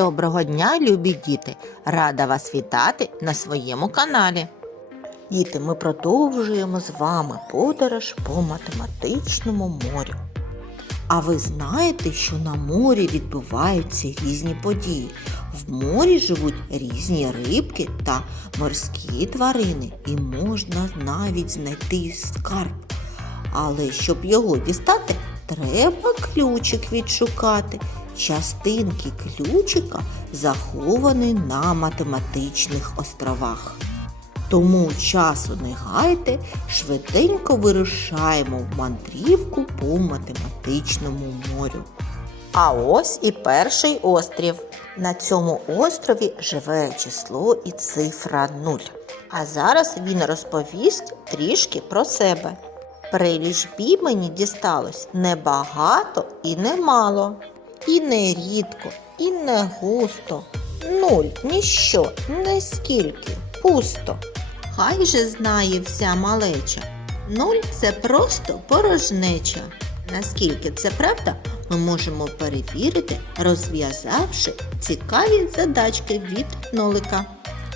Доброго дня, любі діти! Рада вас вітати на своєму каналі. Діти, ми продовжуємо з вами подорож по математичному морю. А ви знаєте, що на морі відбуваються різні події. В морі живуть різні рибки та морські тварини, і можна навіть знайти скарб. Але щоб його дістати, треба ключик відшукати. Частинки ключика заховані на математичних островах. Тому часу не гайте, швиденько вирушаємо в мандрівку по математичному морю. А ось і перший острів. На цьому острові живе число і цифра 0. А зараз він розповість трішки про себе. При лічбі мені дісталось не багато і не мало, і не рідко, і не густо. Нуль, ніщо, не скільки, пусто. Хай же знає вся малеча. Нуль це просто порожнеча. Наскільки це правда, ми можемо перевірити, розв'язавши цікаві задачки від нолика.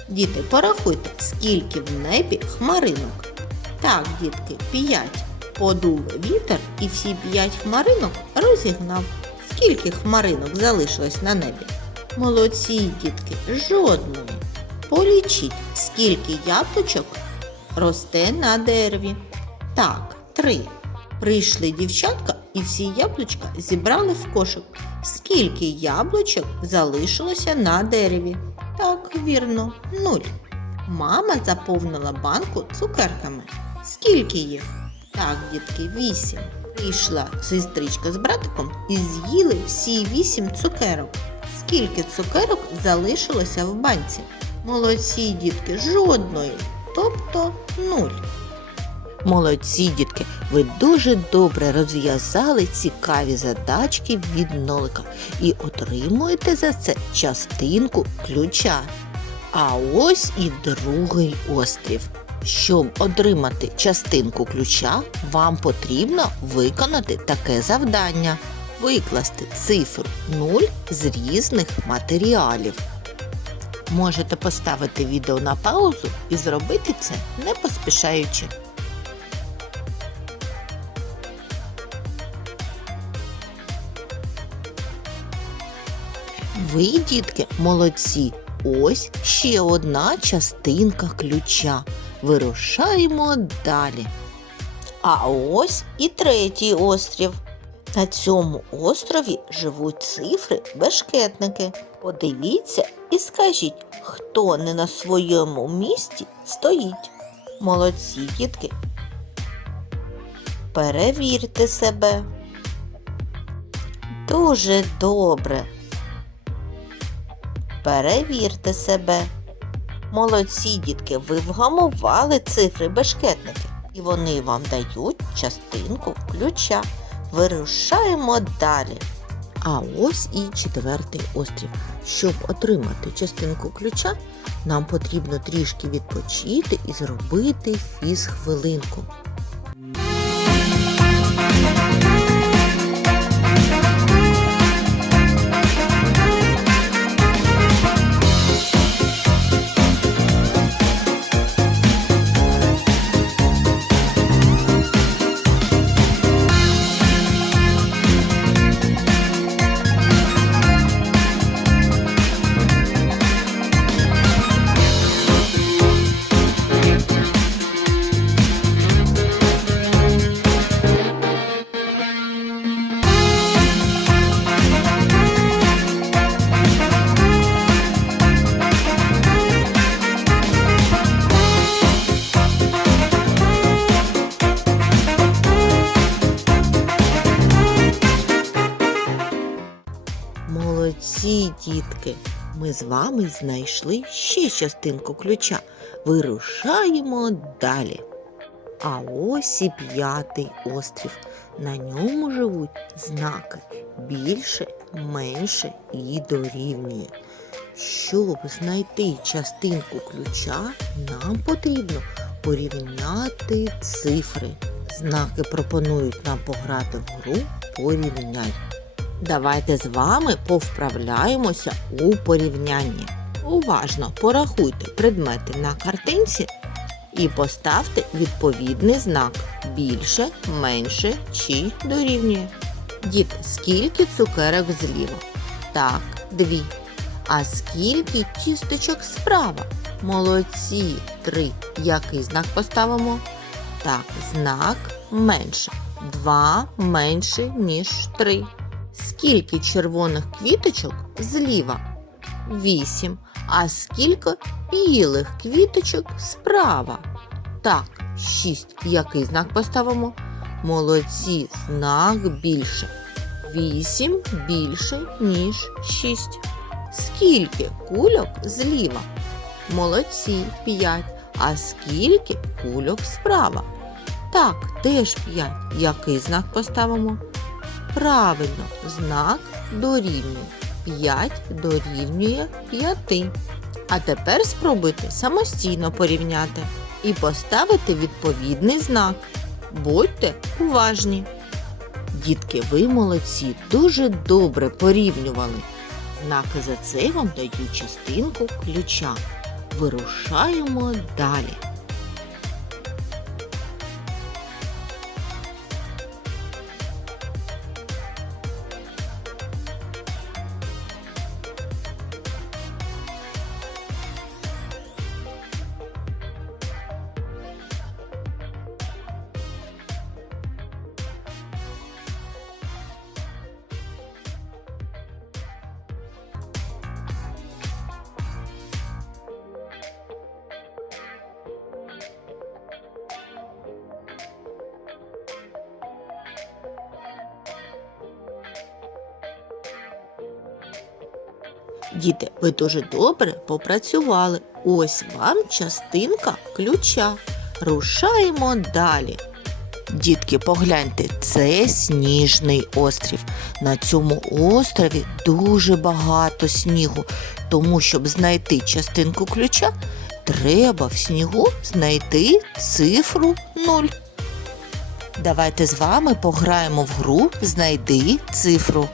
Діти, порахуйте, скільки в небі хмаринок. Так, дітки, п'ять. Подув вітер і всі п'ять хмаринок розігнав. Скільки хмаринок залишилось на небі? Молодці, дітки, жодної. Полічіть, скільки яблучок росте на дереві. Так, три. Прийшли дівчатка і всі яблучка зібрали в кошик. Скільки яблучок залишилося на дереві? Так, вірно, нуль. Мама заповнила банку цукерками. Скільки їх? Так, дітки, вісім. Прийшла сестричка з братиком і з'їли всі вісім цукерок. Скільки цукерок залишилося в банці? Молодці, дітки, жодної. Тобто нуль. Молодці, дітки, ви дуже добре розв'язали цікаві задачки від нолика і отримуєте за це частинку ключа. А ось і другий острів. Щоб отримати частинку ключа, вам потрібно виконати таке завдання: викласти цифру 0 з різних матеріалів. Можете поставити відео на паузу і зробити це не поспішаючи. Ви, дітки, молодці. Ось ще одна частинка ключа. Вирушаємо далі. А ось і третій острів. На цьому острові живуть цифри бешкетники. Подивіться і скажіть, хто не на своєму місці стоїть. Молодці, дітки. Перевірте себе. Дуже добре. Перевірте себе. Молодці, дітки, ви вгамували цифри бешкетники, і вони вам дають частинку ключа. Вирушаємо далі. А ось і четвертий острів. Щоб отримати частинку ключа, нам потрібно трішки відпочити і зробити фіз-хвилинку. Молодці, дітки! Ми з вами знайшли ще частинку ключа. Вирушаємо далі. А ось і п'ятий острів. На ньому живуть знаки більше, менше і дорівнює. Щоб знайти частинку ключа, нам потрібно порівняти цифри. Знаки пропонують нам пограти в гру порівняй. Давайте з вами повправляємося у порівнянні. Уважно порахуйте предмети на картинці і поставте відповідний знак більше, менше чи дорівнює. Діти, скільки цукерок зліва? Так, дві. А скільки тістечок справа? Молодці, три. Який знак поставимо? Так, знак менше. Два менше, ніж три. Скільки червоних квіточок зліва? Вісім. А скільки білих квіточок справа? Так, шість. Який знак поставимо? Молодці, знак більше. Вісім більше, ніж шість. Скільки кульок зліва? Молодці, п'ять. А скільки кульок справа? Так, теж п'ять. Який знак поставимо? Правильно, знак дорівнює. 5 дорівнює 5. А тепер спробуйте самостійно порівняти і поставити відповідний знак. Будьте уважні. Дітки, ви молодці, дуже добре порівнювали. Знаки за це вам дають частинку ключа. Вирушаємо далі. Діти, ви дуже добре попрацювали. Ось вам частинка ключа. Рушаємо далі. Дітки, погляньте, це сніжний острів. На цьому острові дуже багато снігу, тому щоб знайти частинку ключа, треба в снігу знайти цифру 0. Давайте з вами пограємо в гру Знайди цифру.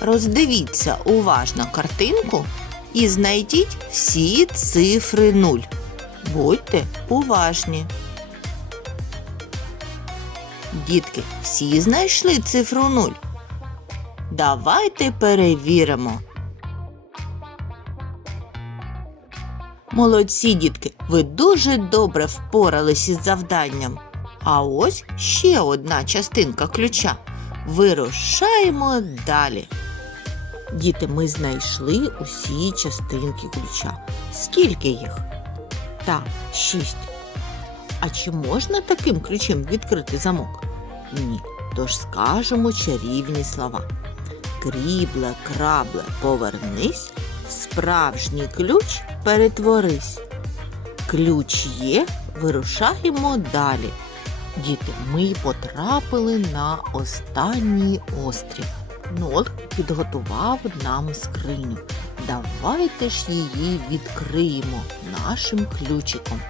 Роздивіться уважно картинку і знайдіть всі цифри 0. Будьте уважні. Дітки, всі знайшли цифру 0? Давайте перевіримо. Молодці, дітки, ви дуже добре впорались із завданням. А ось ще одна частинка ключа. Вирушаємо далі. Діти, ми знайшли усі частинки ключа. Скільки їх? Так, шість. А чи можна таким ключем відкрити замок? Ні. Тож скажемо чарівні слова. Крібле, крабле, повернись, в справжній ключ перетворись. Ключ є, вирушаємо далі. Діти, ми потрапили на останній острів. Ноль підготував нам скриню. Давайте ж її відкриємо нашим ключиком.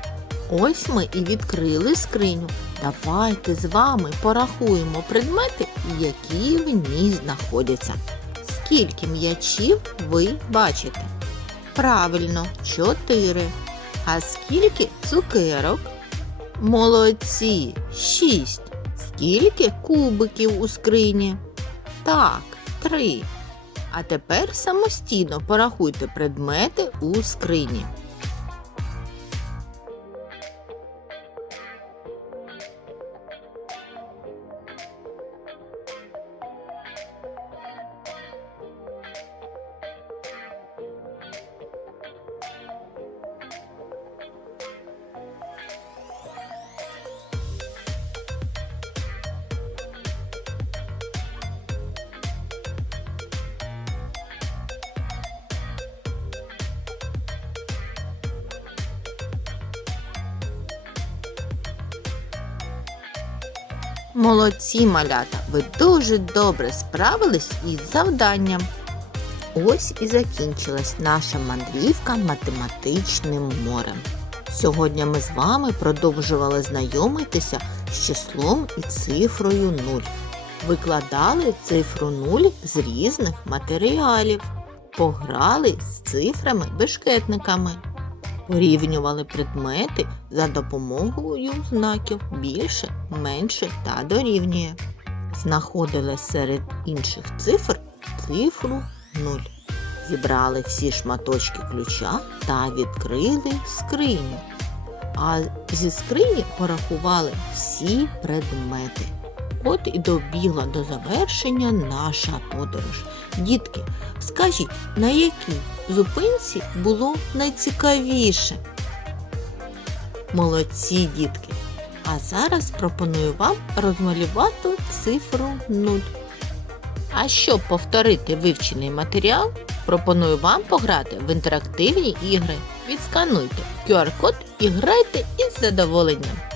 Ось ми і відкрили скриню. Давайте з вами порахуємо предмети, які в ній знаходяться. Скільки м'ячів ви бачите? Правильно, чотири. А скільки цукерок? Молодці, шість. Скільки кубиків у скрині? Так, три. А тепер самостійно порахуйте предмети у скрині. Молодці, малята! Ви дуже добре справились із завданням. Ось і закінчилась наша мандрівка математичним морем. Сьогодні ми з вами продовжували знайомитися з числом і цифрою 0. Викладали цифру 0 з різних матеріалів. Пограли з цифрами-бешкетниками. Порівнювали предмети за допомогою знаків більше, менше та дорівнює. Знаходили серед інших цифр цифру 0. Зібрали всі шматочки ключа та відкрили скриню. А зі скрині порахували всі предмети. От і добігла до завершення наша подорож. Дітки, скажіть, на якій зупинці було найцікавіше? Молодці, дітки! А зараз пропоную вам розмалювати цифру 0. А щоб повторити вивчений матеріал, пропоную вам пограти в інтерактивні ігри. Відскануйте QR-код і грайте із задоволенням.